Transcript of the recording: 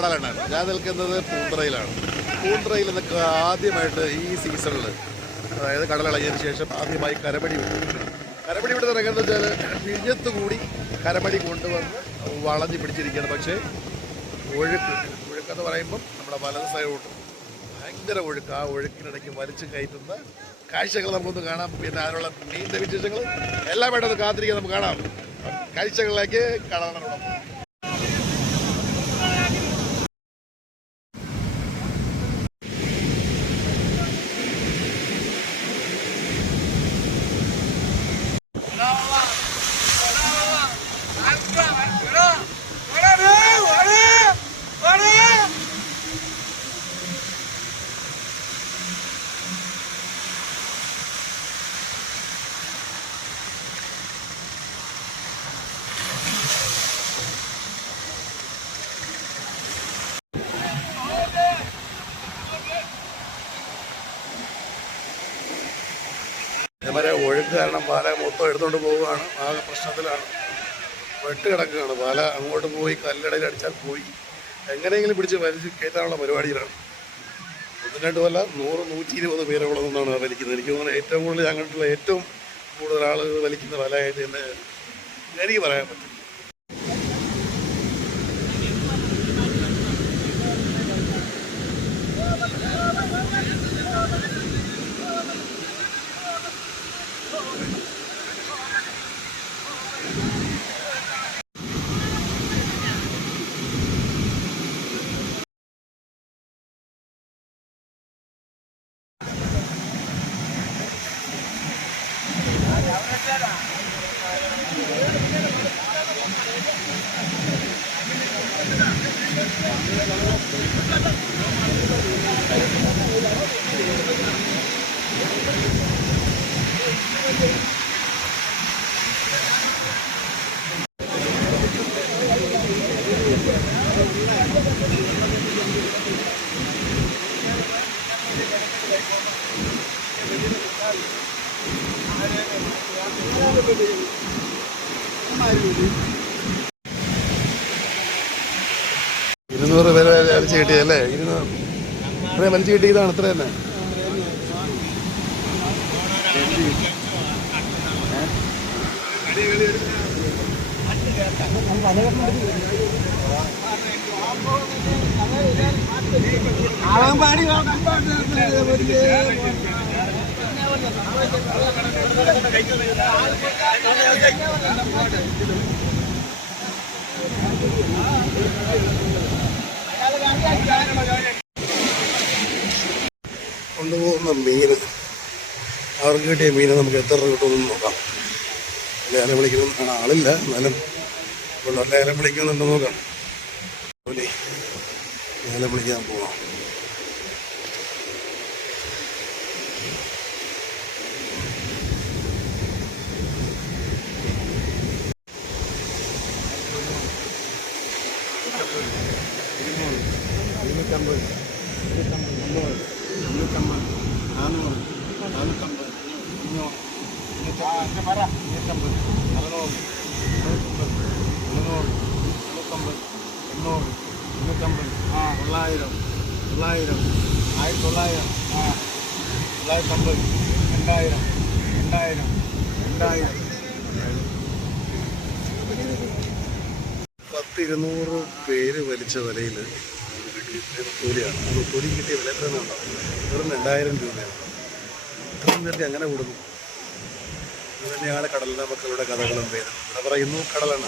കടലെണ്ണാണ്. ഞാൻ നിൽക്കുന്നത് പൂന്തറയിലാണ്. പൂന്തറയിൽ നിന്നൊക്കെ ആദ്യമായിട്ട് ഈ സീസണിൽ, അതായത് കടലിളകിയതിന് ശേഷം ആദ്യമായി കരമടി വിട്ടു. കരമടി വിട്ട് ഇറങ്ങുന്നത് വെച്ചാൽ വിഴിഞ്ഞത്തുകൂടി കരമടി കൊണ്ടുവന്ന് വളഞ്ഞ് പിടിച്ചിരിക്കുകയാണ്. പക്ഷേ ഒഴുക്കെന്ന് പറയുമ്പം നമ്മുടെ വലത് സൈഡോട്ട് ഭയങ്കര ഒഴുക്ക്. ആ ഒഴുക്കിനിടയ്ക്ക് വലിച്ചു കയറ്റുന്ന കാഴ്ചകൾ നമുക്കൊന്ന് കാണാം. പിന്നെ അതിനുള്ള നീണ്ട വിശേഷങ്ങൾ എല്ലാമായിട്ടൊന്ന് കാത്തിരിക്കാൻ നമുക്ക് കാണാം. കാഴ്ചകളിലേക്ക് കാണാനുള്ള ഇതേവരെ ഒഴുക്ക് കാരണം പാല മൊത്തം എടുത്തുകൊണ്ട് പോവുകയാണ്. ആകെ പ്രശ്നത്തിലാണ്, വെട്ട് കിടക്കുകയാണ്. പാല അങ്ങോട്ട് പോയി കല്ലിടയിൽ അടിച്ചാൽ പോയി. എങ്ങനെയെങ്കിലും പിടിച്ച് വലിച്ച് കയറ്റാനുള്ള പരിപാടിയിലാണ്. ഒന്നും രണ്ടു വല്ല 100-120 പേരോളം നിന്നാണ് വലിക്കുന്നത്. എനിക്ക് തോന്നുന്നത് ഏറ്റവും കൂടുതൽ ഞാൻ കണ്ടിട്ടുള്ള ഏറ്റവും കൂടുതൽ ആളുകൾ വലിക്കുന്ന വലയായിട്ട് തന്നെ എനിക്ക് പറയാൻ പറ്റും. ഇരുന്നൂറ് പേര് വലിച്ചു കിട്ടിയല്ലേ? 200 ഇത്രയും വലിച്ചു കിട്ടിയതാണ്. ഇത്ര തന്നെ കൊണ്ടുപോകുന്ന മീൻ, അവർക്ക് കിട്ടിയ മീൻ നമുക്ക് എത്ര രൂപ കിട്ടുമെന്ന് നോക്കാം. ലേലം വിളിക്കുന്ന ആളില്ല, എന്നാലും ലേലം വിളിക്കുന്നുണ്ട് നോക്കാം. ലേലം വിളിക്കാൻ പോവാം. $200 പേര് വലിച്ച വിലയിൽ തൊലിയാണ്. അത് തൊലി കിട്ടിയ വില എത്ര ഉണ്ടാവും? വെറും 2000 രൂപയാണ്. ഇത്രയും പേർക്ക് അങ്ങനെ കൊടുക്കും. ഇത് തന്നെയാണ് കടലിലെ മക്കളുടെ കഥകളും പേരും. ഇവിടെ പറയുന്നു കടലെണ്ണ.